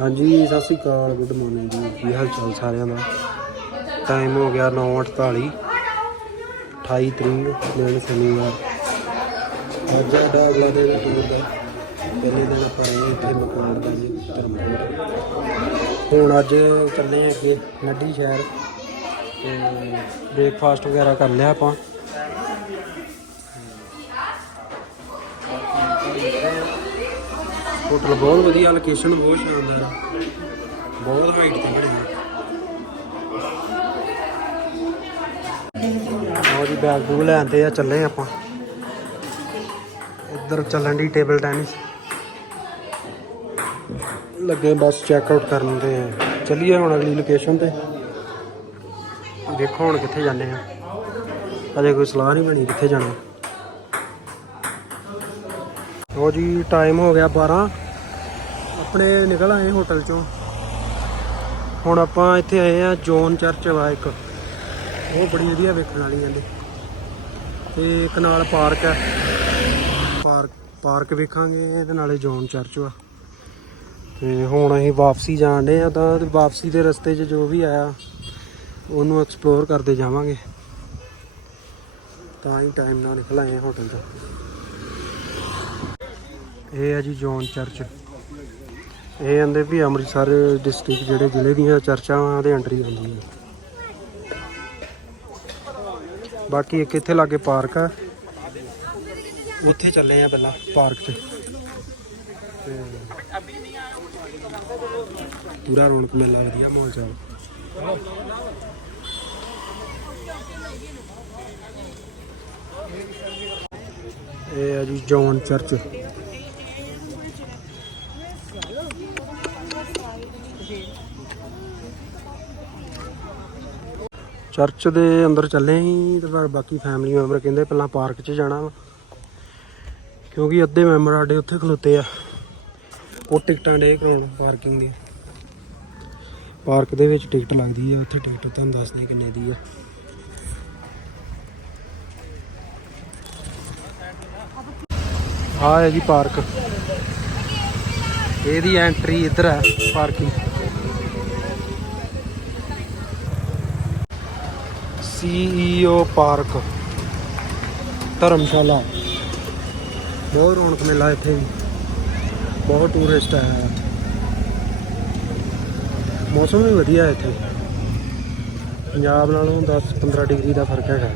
ਹਾਂਜੀ, ਸਤਿ ਸ਼੍ਰੀ ਅਕਾਲ good morning ਜੀ। ਕੀ ਹਾਲ ਚਾਲ ਸਾਰਿਆਂ ਦਾ? ਟਾਈਮ ਹੋ ਗਿਆ 9:48 28 ਤਰੀਕ ਦਿਨ ਸ਼ਨੀਵਾਰ। ਅੱਜ ਦਾ ਅਗਲਾ ਦਿਨ ਟੂਰ ਦਾ ਪਹਿਲੇ ਦਿਨ ਆਪਾਂ ਰਹੇ ਇੱਥੇ ਮਕਾਨ ਦਾ ਜੀ, ਧਰਮਕੋਟ। ਹੁਣ ਅੱਜ ਚੱਲੇ ਅੱਗੇ ਨੱਡੀ ਸ਼ਹਿਰ। ਤੇ ਬ੍ਰੇਕਫਾਸਟ ਵਗੈਰਾ ਕਰ ਲਿਆ ਆਪਾਂ। ਹੋਟਲ ਬਹੁਤ ਵਧੀਆ ਲੋਕੇਸ਼ਨ ਬਹੁਤ ਸ਼ਾਨਦਾਰ ਆ ਬਹੁਤ ਹਾਈਟ ਤੇ ਬਣਿਆ ਆਓ ਜੀ ਬੈਗ ਬੂਗ ਲੈ ਆਂਦੇ ਆ, ਚੱਲੇ ਆਪਾਂ। ਇੱਧਰ ਚੱਲਣ ਦੀ ਟੇਬਲ ਟੈਨਿਸ ਲੱਗੇ ਬਸ ਚੈੱਕ ਆਊਟ ਕਰਨ ਤੇ। ਚੱਲੀਏ ਹੁਣ ਅਗਲੀ ਲੋਕੇਸ਼ਨ ਤੇ। ਦੇਖੋ ਹੁਣ ਕਿੱਥੇ ਜਾਂਦੇ ਆ। ਅਜੇ ਕੋਈ ਸਲਾਹ ਨਹੀਂ ਬਣੀ ਕਿੱਥੇ ਜਾਣਾ। ਲੋ ਜੀ ਟਾਈਮ ਹੋ ਗਿਆ 12 ਆਪਣੇ ਨਿਕਲ ਆਏ ਹੋਟਲ ਚੋਂ। ਹੁਣ ਆਪਾਂ ਇੱਥੇ ਆਏ ਆ ਜੋਨ ਚਰਚ ਵਾ ਇੱਕ। ਉਹ ਬੜੀ ਵਧੀਆ ਵੇਖਣ ਵਾਲੀ ਕਹਿੰਦੇ ਤੇ ਇੱਕ ਨਾਲ ਪਾਰਕ ਹੈ ਪਾਰਕ ਪਾਰਕ ਵੇਖਾਂਗੇ ਤੇ ਨਾਲੇ ਜੋਨ ਚਰਚ ਵਾ। ਤੇ ਹੁਣ ਅਸੀਂ ਵਾਪਸੀ ਜਾਣ ਦੇ ਆ ਤਾਂ ਵਾਪਸੀ ਦੇ ਰਸਤੇ 'ਚ ਜੋ ਵੀ ਆਇਆ, ਉਹਨੂੰ ਐਕਸਪਲੋਰ ਕਰਦੇ ਜਾਵਾਂਗੇ। ਤਾਂ ਹੀ ਟਾਈਮ ਨਾਲ ਨਿਕਲ ਆਏ ਹੋਟਲ ਤੋਂ। ਇਹ ਹੈ ਜੀ ਜੌਨ ਚਰਚ। ਇਹ ਕਹਿੰਦੇ ਵੀ ਅੰਮ੍ਰਿਤਸਰ ਡਿਸਟ੍ਰਿਕਟ ਜਿਹੜੇ ਜ਼ਿਲ੍ਹੇ ਦੀਆਂ ਚਰਚਾਂ ਵਾਂ ਦੇ ਅੰਡਰ ਹੀ ਆਉਂਦੀ ਹੈ ਬਾਕੀ ਇੱਕ ਇੱਥੇ ਲਾਗੇ ਪਾਰਕ ਆ। ਉੱਥੇ ਚੱਲੇ ਆ ਪਹਿਲਾਂ ਪਾਰਕ 'ਚ। ਤੇ ਪੂਰਾ ਰੌਣਕ ਮੇਲਾ ਵਧੀਆ ਮਾਹੌਲ ਚਾਲ। ਇਹ ਹੈ ਜੀ ਜੌਨ ਚਰਚ। ਚਰਚ ਦੇ ਅੰਦਰ ਚੱਲੇ ਸੀ ਤੇ ਪਰ ਬਾਕੀ ਫੈਮਿਲੀ ਮੈਂਬਰ ਕਹਿੰਦੇ ਪਹਿਲਾਂ ਪਾਰਕ 'ਚ ਜਾਣਾ ਵਾ। ਕਿਉਂਕਿ ਅੱਧੇ ਮੈਂਬਰ ਸਾਡੇ ਉੱਥੇ ਖਲੋਤੇ ਆ। ਉਹ ਟਿਕਟਾਂ ਡੇ ਕਰਾਉਣ ਪਾਰਕਿੰਗ ਦੀ ਪਾਰਕ ਦੇ ਵਿੱਚ ਟਿਕਟ ਲੱਗਦੀ ਆ, ਉੱਥੇ ਟਿਕਟ ਤੁਹਾਨੂੰ ਦੱਸਦੇ ਕਿੰਨੇ ਦੀ ਆ। ਆ ਹੈ ਜੀ ਪਾਰਕ ਇਹਦੀ ਐਂਟਰੀ ਇੱਧਰ ਹੈ ਪਾਰਕਿੰਗ ਸੀਈਓ ਪਾਰਕ ਧਰਮਸ਼ਾਲਾ। ਬਹੁਤ ਰੌਣਕ ਮੇਲਾ ਇੱਥੇ ਵੀ। ਬਹੁਤ ਟੂਰਿਸਟ ਆਇਆ ਮੌਸਮ ਵੀ ਵਧੀਆ ਹੈ ਇੱਥੇ। ਪੰਜਾਬ ਨਾਲੋਂ 10 15 ਡਿਗਰੀ ਦਾ ਫ਼ਰਕ ਹੈਗਾ।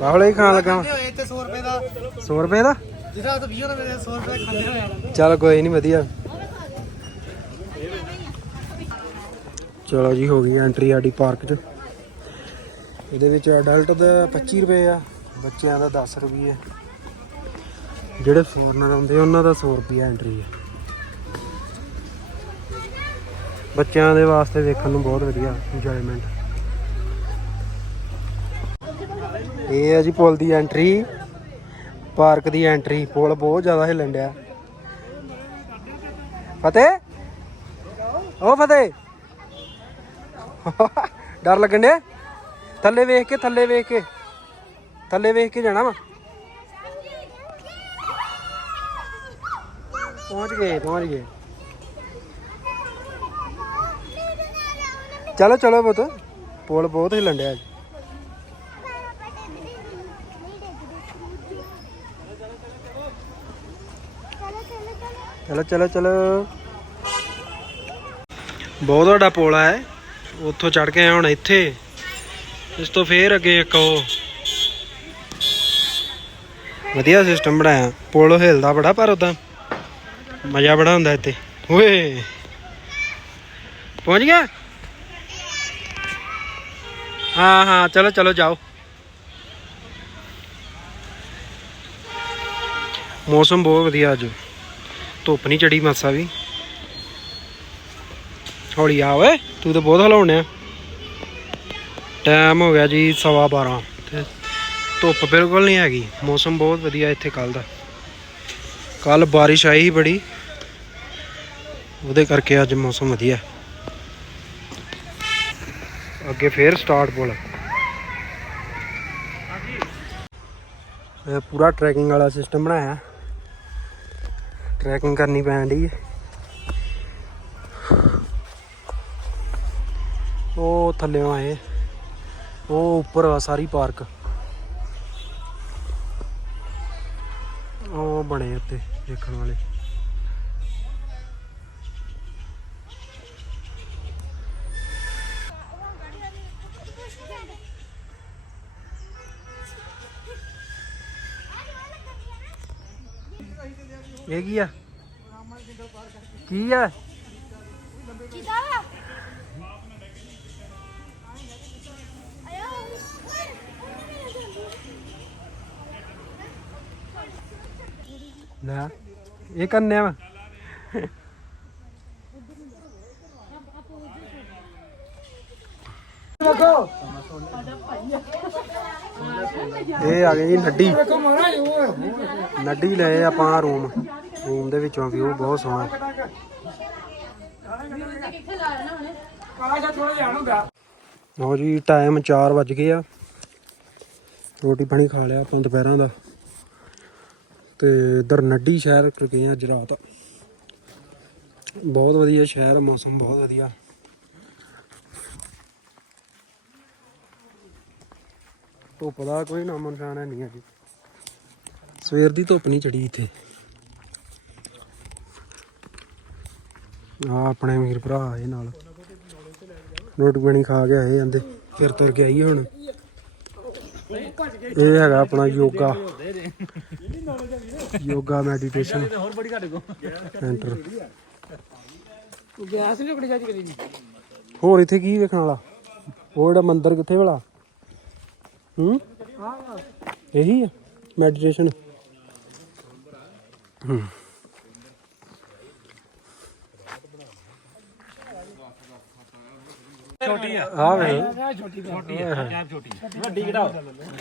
ਬਾਹਲੇ ਹੀ ਖਾਣ ਲੱਗਾ। ਇੱਥੇ 100 ਰੁਪਏ ਦਾ। 100 ਰੁਪਏ ਦਾ? ਜਿਹੜਾ ਤਾਂ 20 ਰੁਪਏ ਦਾ 100 ਰੁਪਏ ਖਾਂਦੇ ਹੋਇਆ ਚੱਲ ਕੋਈ ਨਹੀਂ ਵਧੀਆ। ਚਲੋ ਜੀ ਹੋ ਗਈ ਐਂਟਰੀ ਸਾਡੀ ਪਾਰਕ 'ਚ। ਇਹਦੇ ਵਿੱਚ ਅਡਲਟ ਦਾ 25 ਰੁਪਏ ਆ, ਬੱਚਿਆਂ ਦਾ 10 ਰੁਪਏ ਜਿਹੜੇ ਫੋਰਨਰ ਆਉਂਦੇ ਉਹਨਾਂ ਦਾ 100 ਰੁਪਏ ਐਂਟਰੀ ਹੈ ਬੱਚਿਆਂ ਦੇ ਵਾਸਤੇ ਵੇਖਣ ਨੂੰ ਬਹੁਤ ਵਧੀਆ ਇੰਜੋਇਮੈਂਟ ਇਹ ਹੈ ਜੀ ਪੁਲ ਦੀ ਐਂਟਰੀ ਪਾਰਕ ਦੀ ਐਂਟਰੀ ਪੁਲ ਬਹੁਤ ਜ਼ਿਆਦਾ ਹਿਲਣ ਡਿਆ। ਫਤਿਹ? ਓ ਫਤਿਹ! ਡਰ ਲੱਗਣ ਡਿਆ? ਥੱਲੇ ਵੇਖ ਕੇ, ਥੱਲੇ ਵੇਖ ਕੇ। ਥੱਲੇ ਵੇਖ ਕੇ ਜਾਣਾ ਵਾ। ਪਹੁੰਚ ਗਏ ਪਹੁੰਚ ਗਏ। ਚਲੋ ਚਲੋ ਪੁੱਤ। ਪੁਲ ਬਹੁਤ ਹੀ ਲੰਡਿਆ ਅੱਜ। ਚਲੋ ਚਲੋ ਚਲੋ। ਬਹੁਤ ਵੱਡਾ ਪੁਲ ਹੈ ਉੱਥੋਂ ਚੜ ਕੇ ਆਏ ਹੁਣ ਇੱਥੇ। ਇਸ ਤੋਂ ਫੇਰ ਅੱਗੇ ਇੱਕ ਉਹ। ਵਧੀਆ ਸਿਸਟਮ ਬਣਾਇਆ। ਪੋਲੋ ਹਿਲਦਾ ਬੜਾ ਪਰ ਉਦਾਂ ਮਜ਼ਾ ਬੜਾ ਹੁੰਦਾ ਇੱਥੇ। ਓਏ। ਪਹੁੰਚ ਗਿਆ? ਹਾਂ ਹਾਂ, ਚਲੋ ਚਲੋ ਜਾਓ। ਮੌਸਮ ਬਹੁਤ ਵਧੀਆ ਅੱਜ। ਧੁੱਪ ਨਹੀਂ ਚੜੀ ਮਾਸਾ ਵੀ। ਹੌਲੀ ਆ ਓਏ, ਤੂੰ ਤਾਂ ਬਹੁਤ ਹਲਾਉਣਿਆ ਟਾਈਮ ਹੋ ਗਿਆ ਜੀ 12:30 ਤੇ ਧੁੱਪ ਬਿਲਕੁਲ ਨਹੀਂ ਹੈਗੀ, ਮੌਸਮ ਬਹੁਤ ਵਧੀਆ ਇੱਥੇ ਕੱਲ ਦਾ। ਕੱਲ ਬਾਰਿਸ਼ ਆਈ ਹੀ ਬੜੀ, ਉਹਦੇ ਕਰਕੇ ਅੱਜ ਮੌਸਮ ਵਧੀਆ। ਅੱਗੇ ਫੇਰ ਸਟਾਰਟ ਬੋਲ ਮੈਂ ਪੂਰਾ ਟਰੈਕਿੰਗ ਵਾਲਾ ਸਿਸਟਮ ਬਣਾਇਆ। ਟਰੈਕਿੰਗ ਕਰਨੀ ਪੈਂਦੀ ਹੈ। ਉਹ ਥੱਲੇ ਆਏ। ਉਹ ਉੱਪਰ ਆ ਸਾਰੀ ਪਾਰਕ। ਉਹ ਬਣੇ ਉੱਤੇ ਦੇਖਣ ਵਾਲੇ। ਇਹ ਕੀ ਆ? ਕੀ ਆ? ਲੈ, ਇਹ ਕੰਨਿਆ ਵਾ ਇਹ ਆ ਗਏ ਜੀ ਨੱਡੀ। ਨੱਡੀ ਲਏ ਆਪਾਂ ਰੂਮ। ਰੂਮ ਦੇ ਵਿੱਚੋਂ ਵਿਊ ਬਹੁਤ ਸੋਹਣਾ। ਲਓ ਜੀ ਟਾਈਮ 4 ਵੱਜ ਗਏ ਆ। ਰੋਟੀ ਪਾਣੀ ਖਾ ਲਿਆ ਆਪਾਂ ਦੁਪਹਿਰਾਂ ਦਾ। ਤੇ ਇਧਰ ਨੱਡੀ ਸ਼ਹਿਰ ਗਏ ਆ ਅੱਜ ਰਾਤ। ਬਹੁਤ ਵਧੀਆ ਸ਼ਹਿਰ, ਮੌਸਮ ਬਹੁਤ ਵਧੀਆ। ਧੁੱਪ ਦਾ ਕੋਈ ਨਾਮੋ ਨਿਸ਼ਾਨ ਹੈ ਨਹੀਂ ਅਜੀ ਸਵੇਰ ਦੀ ਧੁੱਪ ਨਹੀਂ ਚੜੀ ਇੱਥੇ। ਆ ਆਪਣੇ ਵੀਰ ਭਰਾ ਆਏ ਨਾਲ। ਰੋਟੀ ਪਾਣੀ ਖਾ ਕੇ ਆਏ ਜਾਂਦੇ। ਫਿਰ ਤੁਰ ਕੇ ਆਈਏ ਹੁਣ। ਇਹ ਹੈਗਾ ਆਪਣਾ ਯੋਗਾ। ਯੋਗਾ ਮੈਡੀਟੇਸ਼ਨ ਹੋਰ ਬੜੀ ਘੱਟ ਕੋ ਸੈਂਟਰ ਗੈਸ ਨਹੀਂ ਉਕੜੀ ਜਾਂਦੀ ਕਰੀ ਨਹੀਂ ਹੋਰ ਇੱਥੇ ਕੀ ਵੇਖਣ ਵਾਲਾ? ਉਹ ਜਿਹੜਾ ਮੰਦਿਰ ਕਿੱਥੇ ਵਾਲਾ? ਹੂੰ? ਇਹੀ ਆ ਮੈਡੀਟੇਸ਼ਨ ਹੂੰ। ਛੋਟੀ ਆ। ਆ ਵੇ ਛੋਟੀ ਛੋਟੀ ਆ। ਕੈਬ ਛੋਟੀ ਵੱਡੀ ਕਿਹੜਾ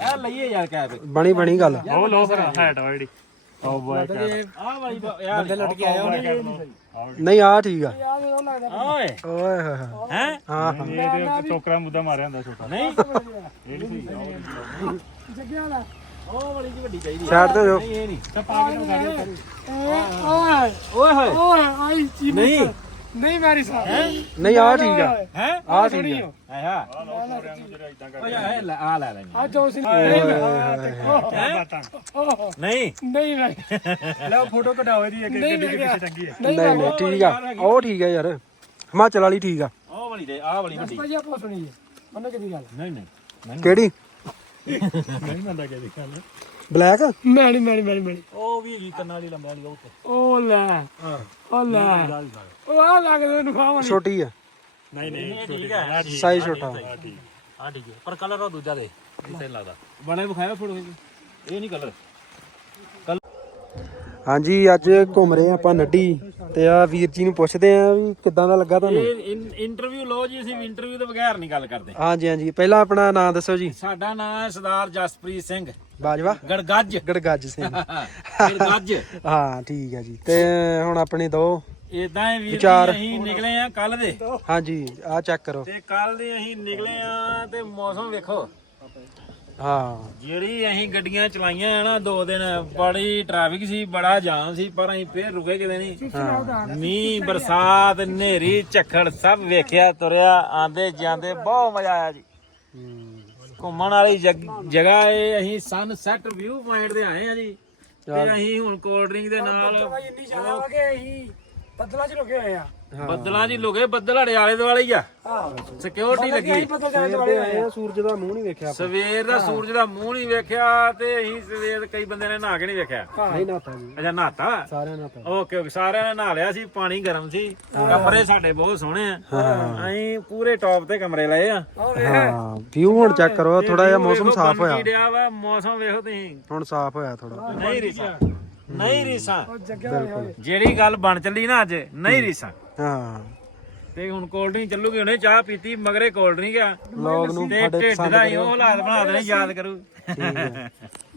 ਇਹ ਲਈਏ ਯਾਰ ਕੈਬ। ਬਣੀ ਬਣੀ ਗੱਲ। ਉਹ ਲੋ ਫਿਰ ਹੈਟ ਵਾ ਜਿਹੜੀ। ਉਹ ਬਾਈ ਆਹ ਵਾਲੀ ਯਾਰ ਬੰਦੇ ਲੁੱਟ ਕੇ ਆਏ ਉਹਨੇ ਨਹੀਂ ਆ ਠੀਕ ਆ। ਓਏ। ਓਏ ਹੈ? ਹਾਂ। ਹਾਂ ਇਹ ਤੇ ਟੋਕਰਾ ਮੁੱਦਾ ਮਾਰਿਆ ਹੁੰਦਾ ਛੋਟਾ। ਨਹੀਂ। ਇਹ ਨਹੀਂ ਸਹੀ ਉਹ ਵਾਲੀ ਜੀ ਵੱਡੀ ਚਾਹੀਦੀ ਛੱਡ ਦੇ ਜੋ ਨਹੀਂ ਇਹ ਨਹੀਂ। ਪਾ ਕੇ ਨਾ ਗਾੜੀ ਓਏ ਹੋਏ। ਓਏ ਆਈ ਚੀਜ਼ ਨਹੀਂ। ਨਹੀਂ ਮਾਰੀ ਸਾ ਨਹੀਂ ਆ। ਠੀਕ ਆ ਹੈ? ਆ। ਠੀਕ ਆ ਹੈ ਹਾਂ ਓਏ ਲੈ ਆ ਲੈ ਲੈ ਆ। ਜੋ ਸੀ। ਨਹੀਂ ਨਹੀਂ? ਨਹੀਂ ਲੈ ਫੋਟੋ ਕਢਾਓ ਇਹਦੀ ਇੱਕ ਗੱਡੀ ਦੇ ਪਿੱਛੇ ਟੰਗੀ ਹੈ ਨਹੀਂ ਨਹੀਂ ਠੀਕ ਆ। ਉਹ ਠੀਕ ਆ ਯਾਰ। ਹਿਮਾਚਲ ਵਾਲੀ ਠੀਕ ਆ। ਉਹ ਵਾਲੀ ਦੇ ਆਹ ਵਾਲੀ ਵੱਡੀ। ਭਾਜੀ ਆਪੋ ਸੁਣੀ ਮੰਨ ਕਿਹਦੀ ਗੱਲ ਨਹੀਂ ਨਹੀਂ। ਕਿਹੜੀ? ਨਹੀਂ ਮੰਨਦਾ ਕਿ ਦੀ ਗੱਲ ਬਲੈਕ? ਮੈਣੀ ਮੈਣੀ ਮੈਣੀ ਮੈਣੀ। ਉਹ ਵੀ ਹੈਗੀ ਕੰਨਾਂ ਵਾਲੀ ਲੰਬੇ ਵਾਲੀ ਉਹ ਉੱਤੇ ਉਹ ਲੈ ਉਹ ਲੈ। ਉਹ ਆ ਲੱਗਦਾ ਨੂੰ ਖਾਵਾਂ ਛੋਟੀ ਆ। ਨਹੀਂ ਨਹੀਂ ਠੀਕ ਹੈ। ਸਾਈਜ਼ ਛੋਟਾ। ਹਾਂ ਠੀਕ ਹੈ। ਪਰ ਕਲਰ ਉਹ ਦੂਜਾ ਦੇ। ਇਸੇ ਲੱਗਦਾ। ਬਣੇ ਵਿਖਾਇਆ ਫੋਟੋ ਇਹ ਨਹੀਂ ਕਲਰ ਹਾਂਜੀ ਅੱਜ ਘੁੰਮ ਰਹੇ ਆਪਾਂ ਨੱਡੀ ਤੇ ਆ ਵੀਰ ਜੀ ਨੂੰ ਪੁੱਛਦੇ ਆ ਵੀ ਕਿੱਦਾਂ ਦਾ ਲੱਗਾ ਤੁਹਾਨੂੰ? ਇੰਟਰਵਿਊ ਲਓ ਜੀ ਅਸੀਂ ਇੰਟਰਵਿਊ ਤੋਂ ਬਗੈਰ ਨਹੀਂ ਗੱਲ ਕਰਦੇ। ਹਾਂਜੀ ਹਾਂਜੀ। ਪਹਿਲਾਂ ਆਪਣਾ ਨਾਮ ਦੱਸੋ ਜੀ। ਸਾਡਾ ਨਾਮ ਹੈ ਸਰਦਾਰ ਜਸਪ੍ਰੀਤ ਸਿੰਘ। ਬਾਜਵਾ? ਗੜਗੱਜ। ਗੜਗੱਜ ਸਿੰਘ। ਗੜਗੱਜ। ਹਾਂ ਠੀਕ ਹੈ ਜੀ। ਤੇ ਹੁਣ ਆਪਣੀ ਦੋ ਇਦਾਂ ਹੀ ਵੀਰ ਜੀ ਵਿਚਾਰ। ਅਸੀਂ ਨਿਕਲੇ ਆ ਕੱਲ ਦੇ। ਹਾਂਜੀ ਆ ਚੈੱਕ ਕਰੋ। ਤੇ ਕੱਲ ਦੇ ਅਸੀਂ ਨਿਕਲੇ ਆ ਤੇ ਮੌਸਮ ਵੇਖੋ। ਹਾਂ। ਜਿਹੜੀ ਅਸੀਂ ਗੱਡੀਆਂ ਚਲਾਈਆਂ ਆ ਨਾ ਦੋ ਦਿਨ ਬੜੀ ਟ੍ਰੈਫਿਕ ਸੀ ਬੜਾ ਜਾਮ ਸੀ ਪਰ ਅਸੀਂ ਫੇਰ ਰੁਕੇ ਕਿਤੇ ਨਹੀਂ। ਮੀਂਹ ਬਰਸਾਤ ਹਨੇਰੀ ਝੱਖੜ ਸਭ ਵੇਖਿਆ ਤੁਰਿਆ ਆਂਦੇ ਜਾਂਦੇ ਬਹੁਤ ਮਜ਼ਾ ਆਇਆ ਜੀ। ਘੁੰਮਣ ਵਾਲੀ ਜਗ- ਜਗ੍ਹਾ ਏ ਅਸੀਂ ਸਨਸੈਟ ਵਿਊ ਪੁਆਇੰਟ ਤੇ ਆਏ ਆ ਜੀ। ਤੇ ਅਸੀਂ ਹੁਣ ਕੋਲਡ ਡਰਿੰਕ ਦੇ ਨਾਲ ਇੰਨੀ ਜ਼ਿਆਦਾ ਵਾ ਕਿ ਅਸੀਂ ਬੱਦਲਾਂ 'ਚ ਲੁਕੇ ਹੋਏ ਆ। ਬੱਦਲਾਂ 'ਚ ਲੁਕੇ ਬੱਦਲ ਹੜੇ ਆਲੇ ਦੁਆਲੇ ਹੀ ਆ। ਹਾਂ ਸਿਕਿਉਰਿਟੀ ਲੱਗੀ ਬੱਦਲ ਜਾਣੇ ਸਵੇਰ ਦੇ ਆਏ ਆ ਸੂਰਜ ਦਾ ਮੂੰਹ ਨਹੀਂ ਵੇਖਿਆ ਸਵੇਰ ਦਾ ਸੂਰਜ ਦਾ ਮੂੰਹ ਨਹੀਂ ਵੇਖਿਆ ਤੇ ਅਸੀਂ ਸਵੇਰ ਕਈ ਬੰਦੇ ਨੇ ਨਹਾ ਕੇ ਨਹੀਂ ਵੇਖਿਆ। ਨਹੀਂ ਨਾਤਾ ਜੀ। ਅੱਛਾ ਨਹਾਤਾ? ਸਾਰਿਆਂ ਨਾਲ ਤਾਂ ਓਕੇ ਓਕੇ। ਸਾਰਿਆਂ ਨੇ ਨਹਾ ਲਿਆ ਸੀ ਪਾਣੀ ਗਰਮ ਸੀ। ਕਮਰੇ ਸਾਡੇ ਬਹੁਤ ਸੋਹਣੇ ਆ। ਅਸੀਂ ਪੂਰੇ ਟੌਪ ਤੇ ਕਮਰੇ ਲਏ ਆ। ਹਾਂ ਵਿਊ ਹੁਣ ਚੈੱਕ ਕਰੋ ਥੋੜਾ ਜਿਹਾ ਮੌਸਮ ਸਾਫ਼ ਹੋਇਆ। ਕੀ ਡਿਆ ਵਾ ਮੌਸਮ ਵੇਖੋ ਤੁਸੀਂ। ਹੁਣ ਸਾਫ਼ ਹੋਇਆ ਥੋੜਾ ਨਹੀਂ ਰੀਸਾ ਨਹੀਂ ਰੀਸਾ। ਜਿਹੜੀ ਗੱਲ ਬਣ ਚੱਲੀ ਨਾ ਅੱਜ ਨਹੀਂ ਰੀਸਾ। ਹਾਂ। ਤੇ ਹੁਣ ਕੋਲਡ ਡਰਿੰਕ ਚੱਲੂਗੀ ਹੁਣੇ ਚਾਹ ਪੀਤੀ ਮਗਰੇ ਕੋਲਡ ਡਰਿੰਕ ਆ। ਲੋਕ ਨੂੰ ਸਾਡੇ ਢਿੱਡ ਪਸੰਦ ਦਾ ਹੀ ਉਹ ਹਾਲਾਤ ਬਣਾ ਦੇਣੇ ਯਾਦ ਕਰੂ।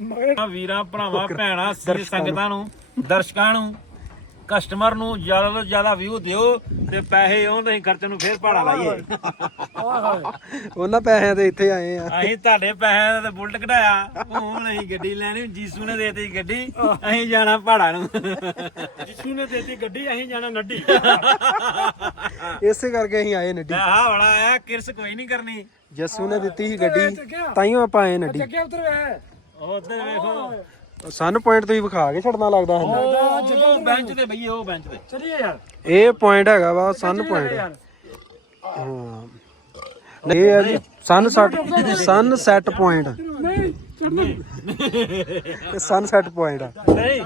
ਮਗਰ ਵੀਰਾਂ ਭਰਾਵਾਂ ਭੈਣਾਂ ਸੰਗਤਾਂ ਨੂੰ ਦਰਸ਼ਕਾਂ ਨੂੰ। ਕਸਟਮਰ ਨੂੰ ਜ਼ਿਆਦਾ ਤੋਂ ਜ਼ਿਆਦਾ ਵਿਊ ਦਿਓ ਤੇ ਪੈਸੇ ਉਹ ਅਸੀਂ ਖਰਚਣ ਨੂੰ ਫੇਰ ਭਾੜਾ ਲਾਈਏ। ਉਹਨਾਂ ਪੈਸਿਆਂ ਤੇ ਇੱਥੇ ਆਏ ਆ। ਅਸੀਂ ਤੁਹਾਡੇ ਪੈਸਿਆਂ ਦਾ ਤੇ ਬੁਲਟ ਕਢਾਇਆ। ਹੁਣ ਅਸੀਂ ਗੱਡੀ ਲੈਣੀ ਜੀਸੂ ਨੇ ਦੇਤੀ ਗੱਡੀ ਅਸੀਂ ਜਾਣਾ ਪਹਾੜਾਂ ਨੂੰ। ਜਿਸੂ ਨੇ ਦੇਤੀ ਗੱਡੀ ਅਸੀਂ ਜਾਣਾ ਨੱਡੀ। ਇਸੇ ਕਰਕੇ ਅਸੀਂ ਆਏ ਨੱਡੀ। ਆਹ ਬੜਾ ਆਇਆ ਕਿਰਸ ਕੋਈ ਨਹੀਂ ਕਰਨੀ। ਜੱਸੂ ਨੇ ਦਿੱਤੀ ਸੀ ਗੱਡੀ ਤਾਈਓ ਆਪਾਂ ਆਏ ਨੱਡੀ। ਜੱਗੇ ਉਧਰ ਵੇ ਉਧਰ ਵੇਖੋ। ਸਨ ਪੁਆਇੰਟ ਤੁਸੀਂ ਵਿਖਾ ਕੇ ਛੱਡਣਾ ਲੱਗਦਾ ਹੈ। ਉਹ ਬੈਂਚ ਤੇ ਬਈਏ ਉਹ ਬੈਂਚ ਤੇ। ਚਲਿਏ ਯਾਰ। ਇਹ ਪੁਆਇੰਟ ਹੈਗਾ ਵਾ ਸਨ ਪੁਆਇੰਟ ਹਾਂ। ਇਹ ਹੈ ਜੀ sunset sunset point ਇਹ ਸਨ ਸੈਟ ਪੁਆਇੰਟ ਆ। ਨਹੀਂ।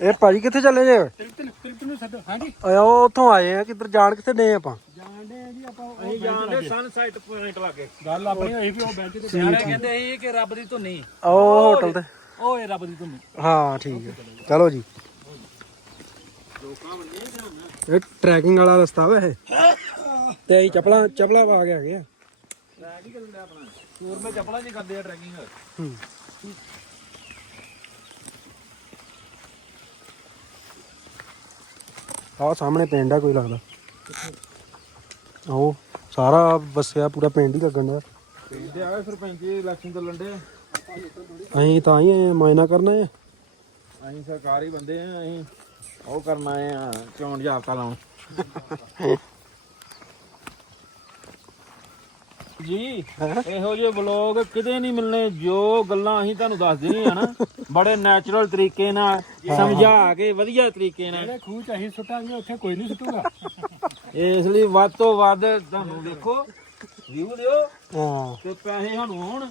ਇਹ ਭਾਜੀ ਕਿੱਥੇ ਚੱਲੇ ਜੇ? ਤ੍ਰਿਪਤ ਤ੍ਰਿਪਤ ਨੂੰ ਛੱਡੋ। ਹਾਂਜੀ। ਓਏ ਉਹ ਉੱਥੋਂ ਆਏ ਆ ਕਿੱਧਰ ਜਾਣ ਕਿੱਥੇ ਨੇ ਆਪਾਂ? ਜਾਣਦੇ ਆ ਜੀ ਆਪਾਂ ਅਸੀਂ ਜਾਂਦੇ ਸਨਸਾਈਟ ਪੁਆਇੰਟ ਲਾਗੇ। ਗੱਲ ਆਪਣੀ ਹੋਈ ਵੀ ਉਹ ਬੈਂਚ ਤੇ ਸਾਰੇ ਕਹਿੰਦੇ ਸੀ ਕਿ ਰੱਬ ਦੀ ਧੁੰਨੀ। ਉਹ ਹੋਟਲ ਤੇ। ਇਹ ਰੱਬ ਦੀ ਧੁੰਨੀ। ਹਾਂ ਠੀਕ ਹੈ। ਚਲੋ ਜੀ। ਇਹ ਟਰੈਕਿੰਗ ਵਾਲਾ ਰਸਤਾ ਵਾ ਇਹ। ਤੇ ਅਸੀਂ ਚਪਲਾਂ ਚਪਲਾਂ ਪਾ ਕੇ ਆ ਗਏ ਆ। ਸੂਰ ਮੇ ਚੱਪਲਾਂ ਜੀ ਕਰਦੇ ਆ ਟਰੈਕਿੰਗ ਹੂੰ। ਆਹ ਸਾਹਮਣੇ ਪਿੰਡ ਆ ਕੋਈ ਲੱਗਦਾ। ਆਓ ਸਾਰਾ ਵਸਿਆ ਪੂਰਾ ਪਿੰਡ ਹੀ ਲੱਗਣ ਦਾ ਕਹਿੰਦੇ ਆ ਸਰਪੰਚ ਇਲੈਕਸ਼ਨ ਚੱਲਣ ਦੇ ਅਸੀਂ ਤਾਂ ਹੀ ਆਏ ਆ, ਮਾਇਨਾ ਕਰਨਾ ਹੈ। ਅਸੀਂ ਸਰਕਾਰੀ ਬੰਦੇ ਆ ਅਸੀਂ ਉਹ ਕਰਨ ਆ ਚੋਣ ਜਾਬਤਾ ਲਾਉਣ। ਜੀ ਇਹੋ ਜਿਹੇ ਵਲੋਗ ਕਿਤੇ ਨਹੀਂ ਮਿਲਨੇ ਜੋ ਗੱਲਾਂ ਅਸੀਂ ਤੁਹਾਨੂੰ ਦੱਸ ਦੇਣੀਆਂ ਨਾ ਬੜੇ ਨੈਚੁਰਲ ਤਰੀਕੇ ਨਾਲ ਸਮਝਾ ਕੇ ਵਧੀਆ ਤਰੀਕੇ ਨਾਲ। ਖੂਹ ਚ ਅਸੀਂ ਸੁੱਟਾਂਗੇ ਉੱਥੇ ਕੋਈ ਨਹੀਂ ਸੁੱਟੂਗਾ। ਇਸ ਲਈ ਵੱਧ ਤੋਂ ਵੱਧ ਤੁਹਾਨੂੰ ਦੇਖੋ ਵਿਊ ਦਿਓ ਹਾਂ। ਤੇ ਪੈਸੇ ਸਾਨੂੰ ਆਉਣ।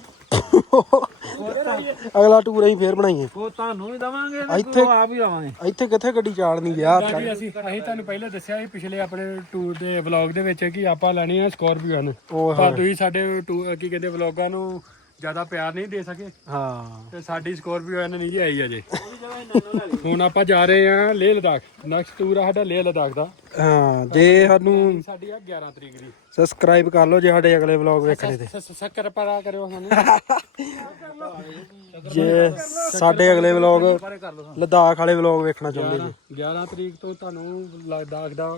ਅਗਲਾ ਟੂਰ ਅਸੀਂ ਫੇਰ ਬਣਾਈਏ। ਉਹ ਤੁਹਾਨੂੰ ਵੀ ਦਵਾਂਗੇ ਇੱਥੇ- ਆਪ ਹੀ ਲਵਾਂਗੇ। ਇੱਥੇ ਕਿੱਥੇ ਗੱਡੀ ਚਾੜਨੀ ਵਿਆਹ ਜੀ ਅਸੀਂ ਅਸੀਂ ਤੁਹਾਨੂੰ ਪਹਿਲੇ ਦੱਸਿਆ ਸੀ ਪਿਛਲੇ ਆਪਣੇ ਟੂਰ ਦੇ ਵਲੌਗ ਦੇ ਵਿੱਚ ਕਿ ਆਪਾਂ ਲੈਣੀ ਆ ਸਕਾਰਪੀਓ ਨੇ ਉਹ ਪਰ ਤੁਸੀਂ ਸਾਡੇ ਟੂ- ਕੀ ਕਹਿੰਦੇ ਵਲੌਗਾਂ ਨੂੰ ਜ਼ਿਆਦਾ ਪਿਆਰ ਨਹੀਂ ਦੇ ਸਕੇ। ਹਾਂ। ਤੇ ਸਾਡੀ ਸਕਾਰਪੀਓ ਐਨ ਨਹੀਂ ਜੀ ਆਈ ਅਜੇ। ਹੁਣ ਆਪਾਂ ਜਾ ਰਹੇ ਆ ਲੇਹ ਲਦਾਖ। ਨੈਕਸਟ ਟੂਰ ਆ ਸਾਡਾ ਲੇਹ ਲਦਾਖ ਦਾ। ਹਾਂ ਜੇ ਸਾਨੂੰ ਸਾਡੀ ਆ 11 ਤਰੀਕ ਦੀ। ਸਬਸਕ੍ਰਾਈਬ ਕਰ ਲਓ ਜੇ ਸਾਡੇ ਅਗਲੇ ਵਲੌਗ ਵੇਖਣੇ ਤੇ। ਸ਼ੱਕਰ ਪਰਾ ਕਰਿਓ ਸਾਨੂੰ। ਜੇ ਸਾਡੇ ਅਗਲੇ ਵਲੌਗ ਲਦਾਖ ਵਾਲੇ ਵਲੌਗ ਵੇਖਣਾ ਚਾਹੁੰਦੇ ਜੀ। 11 ਤਰੀਕ ਤੋਂ ਤੁਹਾਨੂੰ ਲਦਾਖ ਦਾ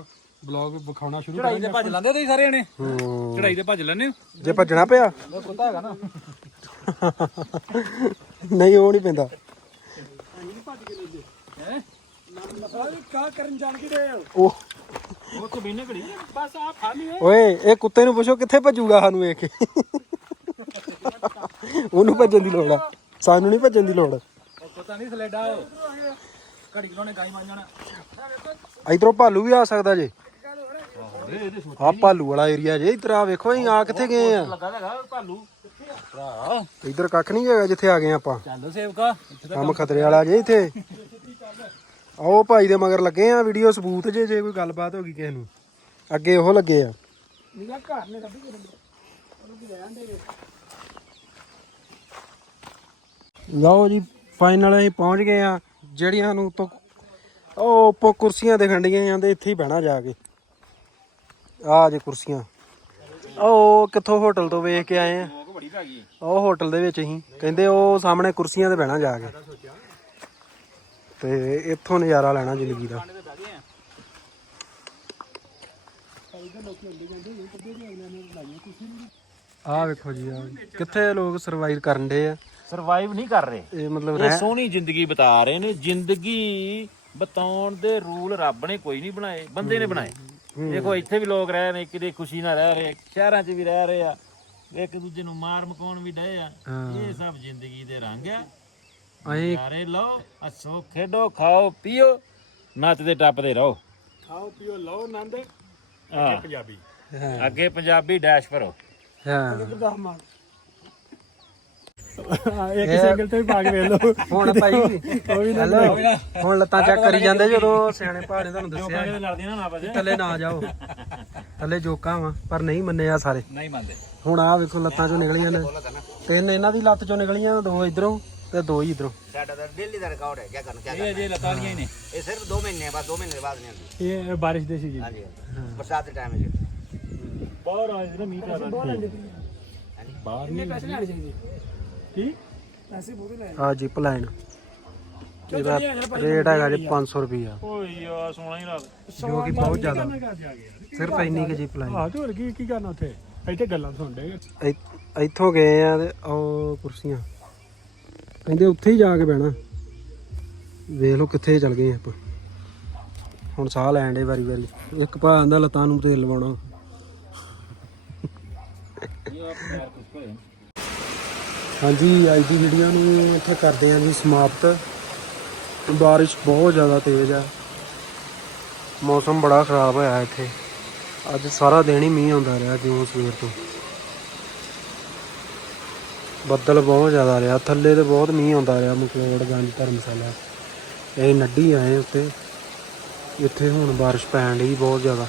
ਵਲੌਗ ਵਿਖਾਉਣਾ ਸ਼ੁਰੂ ਚੜਾਈ ਤੇ ਭੱਜ ਲੈਂਦੇ ਤੁਸੀਂ ਸਾਰੇ ਜਣੇ। ਚੜਾਈ ਤੇ ਭੱਜ ਲੈਂਦੇ ਜੇ ਭੱਜਣਾ ਪਿਆ। ਕੁੱਤਾ ਹੈਗਾ ਨਾ। ਨਹੀਂ, ਉਹ ਨਹੀਂ ਪੈਂਦਾ। ਉਹ ਉਹ ਤੋਂ ਬਿਨੇ ਘੜੀ ਬਸ ਆ ਖਾਲੀ ਹੈ ਓਏ, ਇਹ ਕੁੱਤੇ ਨੂੰ ਪੁੱਛੋ ਕਿੱਥੇ ਭੱਜੂਗਾ ਸਾਨੂੰ ਵੇਖ ਕੇ। ਉਹਨੂੰ ਭੱਜਣ ਦੀ ਲੋੜ ਆ। ਸਾਨੂੰ ਨਹੀਂ ਭੱਜਣ ਦੀ ਲੋੜ। ਉਹ ਨਹੀਂ ਸਲੇਡਾ ਘੜੀ ਕਿਲੋਂ ਨੇ ਗਾਈ ਮਾਰ ਜਾਣਾ ਇਧਰੋਂ ਭਾਲੂ ਵੀ ਆ ਸਕਦਾ ਜੇ। ਆ ਭਾਲੂ ਵਾਲਾ ਏਰੀਆ ਜੇ। ਇਧਰ ਆ ਵੇਖੋ, ਅਸੀਂ ਆ ਕਿੱਥੇ ਗਏ ਆ? ਲੱਗਾ ਹੈਗਾ ਭਾਲੂ ਭਰਾ। ਇਧਰ ਕੱਖ ਨਹੀਂ ਹੈਗਾ ਜਿੱਥੇ ਆ ਗਏ ਆਪਾਂ। ਚੱਲ ਸੇਵਕਾ ਕੰਮ ਖਤਰੇ ਵਾਲਾ ਜੇ ਇੱਥੇ। ਆਓ ਭਾਈ ਦੇ ਮਗਰ ਲੱਗੇ ਆ ਵੀਡੀਓ ਸਬੂਤ ਜੇ ਜੇ ਕੋਈ ਗੱਲਬਾਤ ਹੋ ਗਈ ਕਿਸੇ ਨੂੰ। ਅੱਗੇ ਉਹ ਲੱਗੇ ਆ। ਨਿਗਾ ਘਰ ਨੇ ਰੱਬੀ ਲਓ ਜੀ ਫਾਈਨਲ ਅਸੀਂ ਪਹੁੰਚ ਗਏ ਆ। ਜਿਹੜੀਆਂ ਸਾਨੂੰ ਤੋਂ ਉਹ ਉੱਪਰ ਕੁਰਸੀਆਂ ਦਿਖਣ ਡੀਆਂ ਜਾਂਦੇ ਇੱਥੇ ਹੀ ਬਹਿਣਾ ਜਾ ਕੇ। ਆ ਜੇ ਕੁਰਸੀਆਂ। ਉਹ ਕਿੱਥੋਂ ਹੋਟਲ ਤੋਂ ਵੇਖ ਕੇ ਆਏ ਆ। ਬੜੀ ਪੈ ਗਈ। ਉਹ ਹੋਟਲ ਦੇ ਵਿੱਚ ਹੀ ਕਹਿੰਦੇ ਉਹ ਸਾਹਮਣੇ ਕੁਰਸੀਆਂ ਤੇ ਬਹਿਣਾ ਜਾ ਕੇ। ਤੇ ਇੱਥੋਂ ਨਜ਼ਾਰਾ ਲੈਣਾ ਜ਼ਿੰਦਗੀ ਦਾ। ਆ ਵੇਖੋ ਜੀ ਆ ਕਿੱਥੇ ਲੋਕ ਸਰਵਾਈਵ ਕਰਨ ਦੇ ਆ? ਸਰਵਾਈਵ ਨਹੀਂ ਕਰ ਰਹੇ। ਇਹ ਮਤਲਬ ਇਹ ਰਹਿ ਸੋਹਣੀ ਜ਼ਿੰਦਗੀ ਬਿਤਾ ਰਹੇ ਨੇ। ਜ਼ਿੰਦਗੀ ਬਤਾਉਣ ਦੇ ਰੂਲ ਰੱਬ ਨੇ ਕੋਈ ਨਹੀਂ ਬਣਾਏ ਬੰਦੇ ਨੇ ਬਣਾਏ। ਦੇਖੋ ਇੱਥੇ ਵੀ ਲੋਕ ਰਹਿ ਰਹੇ ਕਿਤੇ ਖੁਸ਼ੀ ਨਾਲ ਰਹਿ ਰਹੇ ਸ਼ਹਿਰਾਂ 'ਚ ਵੀ ਰਹਿ ਰਹੇ ਆ। ਇੱਕ ਦੂਜੇ ਨੂੰ ਮਾਰ ਮਕਾਉਣ ਵੀ ਡਏ ਆ। ਇਹ ਸਭ ਜ਼ਿੰਦਗੀ ਦੇ ਰੰਗ ਆ। ਅਸੀਂ ਯਾਰੇ ਲਓ ਹੱਸੋ ਖੇਡੋ ਖਾਓ ਪੀਓ ਨੱਚਦੇ ਟੱਪਦੇ ਰਹੋ। ਖਾਓ ਪੀਓ ਲਓ ਆਨੰਦ। ਹਾਂ। ਪੰਜਾਬੀ। ਅੱਗੇ ਪੰਜਾਬੀ ਡੈਸ਼ ਭਰੋ। ਹਾਂ। ਦਸ ਮਾਰ ਇੱਕ ਸਿੰਗਲ ਤੇ ਵੀ ਪਾ ਕੇ ਵੇਖ ਲਓ। ਹੁਣ ਭਾਈ ਹੈਲੋ। ਹੁਣ ਲੱਤਾਂ ਚੱਕ ਕਰੀ ਜਾਂਦੇ ਜਦੋਂ ਸਿਆਣੇ ਭਾਣੇ ਤੁਹਾਨੂੰ ਦੱਸਿਆ। ਕਿਤੇ ਲੜਦੀਆਂ ਨਾ ਨਾ ਬਜੇ ਥੱਲੇ ਨਾ ਜਾਓ। ਥੱਲੇ ਜੋਕਾਂ ਵਾ ਪਰ ਨਹੀਂ ਮੰਨਿਆ ਸਾਰੇ। ਨਹੀਂ ਮੰਨਦੇ। ਹੁਣ ਆਹ ਵੇਖੋ ਲੱਤਾਂ ਚੋਂ ਨਿਕਲੀਆਂ ਨੇ। ਤਿੰਨ ਇਹਨਾਂ ਦੀ ਲੱਤ ਚੋਂ ਨਿਕਲੀਆਂ ਦੋ ਇਧਰੋਂ ਤੇ ਦੋ ਹੀ ਇਧਰੋਂ। ਸਾਡਾ ਤਾਂ ਦਿੱਲੀ ਦਾ ਰਿਕਾਰਡ ਹੈ ਕੀ ਕਰਨਾ ਕੀ ਇਹ ਜੇ ਲੱਤਾਂ ਦੀਆਂ ਹੀ ਨੇ। ਇਹ ਸਿਰਫ 2 ਮਹੀਨੇ ਬਾਅਦ 2 ਮਹੀਨੇ ਬਾਅਦ ਨਹੀਂ ਆਉਂਦੀ ਇਹ ਬਾਰਿਸ਼ ਦੇ ਸੀ ਜੀ ਹਾਂਜੀ ਬਰਸਾਤ ਦੇ ਟਾਈਮ ਵਿੱਚ ਬਾਹਰ ਆ ਜਿਹੜਾ ਮੀਂਹ ਪਿਆ ਬਾਹਰ ਨਹੀਂ ਪੈਸੇ ਲੈਣੇ ਚਾਹੀਦੇ। ਕੀ? ਪੈਸੇ ਬਹੁਤ ਲੈ ਆ ਜਿਪ ਲਾਈਨ ਇਹਦਾ ਰੇਟ ਹੈਗਾ ਜੀ 500 ਰੁਪਿਆ ਓਏ ਯਾਰ ਸੋਹਣਾ ਹੀ ਰਾਤ ਜੋ ਕਿ ਬਹੁਤ ਜ਼ਿਆਦਾ। ਸਿਰਫ ਇੰਨੀ ਕਿ ਜਿਪ ਲਾਈਨ ਹਾਂ ਤੇ ਹੋਰ ਕੀ ਕੀ ਕਰਨਾ ਉੱਥੇ? ਇੱਥੇ ਗੱਲਾਂ ਸੁਣਦੇ ਇੱਥੋਂ ਗਏ ਆ ਤੇ ਉਹ ਕੁਰਸੀਆਂ। ਕਹਿੰਦੇ ਉੱਥੇ ਹੀ ਜਾ ਕੇ ਬਹਿਣਾ। ਵੇਖ ਲਓ ਕਿੱਥੇ ਚੱਲ ਗਏ ਆਪਾਂ। ਹੁਣ ਸਾਹ ਲੈਣ ਦੇ ਵਾਰੀ ਵਾਰੀ। ਇੱਕ ਭਾ ਆਂਦਾ ਲੱਤਾਂ ਨੂੰ ਤੇਲ ਲਵਾਉਣਾ। ਹਾਂਜੀ ਅੱਜ ਦੀ ਵੀਡੀਓ ਨੂੰ ਇੱਥੇ ਕਰਦੇ ਹਾਂ ਜੀ ਸਮਾਪਤ। ਬਾਰਿਸ਼ ਬਹੁਤ ਜ਼ਿਆਦਾ ਤੇਜ਼ ਆ। ਮੌਸਮ ਬੜਾ ਖਰਾਬ ਹੋਇਆ ਇੱਥੇ। ਅੱਜ ਸਾਰਾ ਦਿਨ ਹੀ ਮੀਂਹ ਆਉਂਦਾ ਰਿਹਾ ਜਿਉਂ ਸਵੇਰ ਤੋਂ। ਬੱਦਲ ਬਹੁਤ ਜ਼ਿਆਦਾ ਰਿਹਾ। ਥੱਲੇ ਤੇ ਬਹੁਤ ਮੀਂਹ ਆਉਂਦਾ ਰਿਹਾ ਮਕਲੋੜਗੰਜ ਧਰਮਸ਼ਾਲਾ। ਇਹ ਨੱਡੀ ਆਏ ਉੱਤੇ ਇੱਥੇ ਹੁਣ ਬਾਰਿਸ਼ ਪੈਣ ਡਈ ਬਹੁਤ ਜ਼ਿਆਦਾ।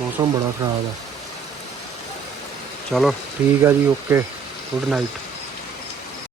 ਮੌਸਮ ਬੜਾ ਖਰਾਬ ਆ। ਚਲੋ, ਠੀਕ ਆ ਜੀ, ਓਕੇ। Good night